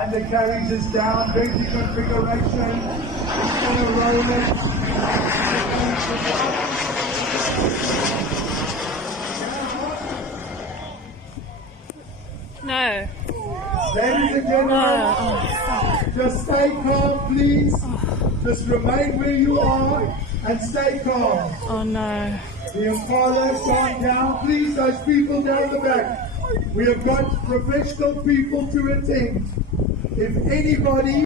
and the carriage is down. Venting configuration. It's going to roll it. No. Ladies and gentlemen, just stay calm, please. Just remain where you are and stay calm. Oh no. The Impala has gone down. Please, those people down the back. We have got professional people to attend. If anybody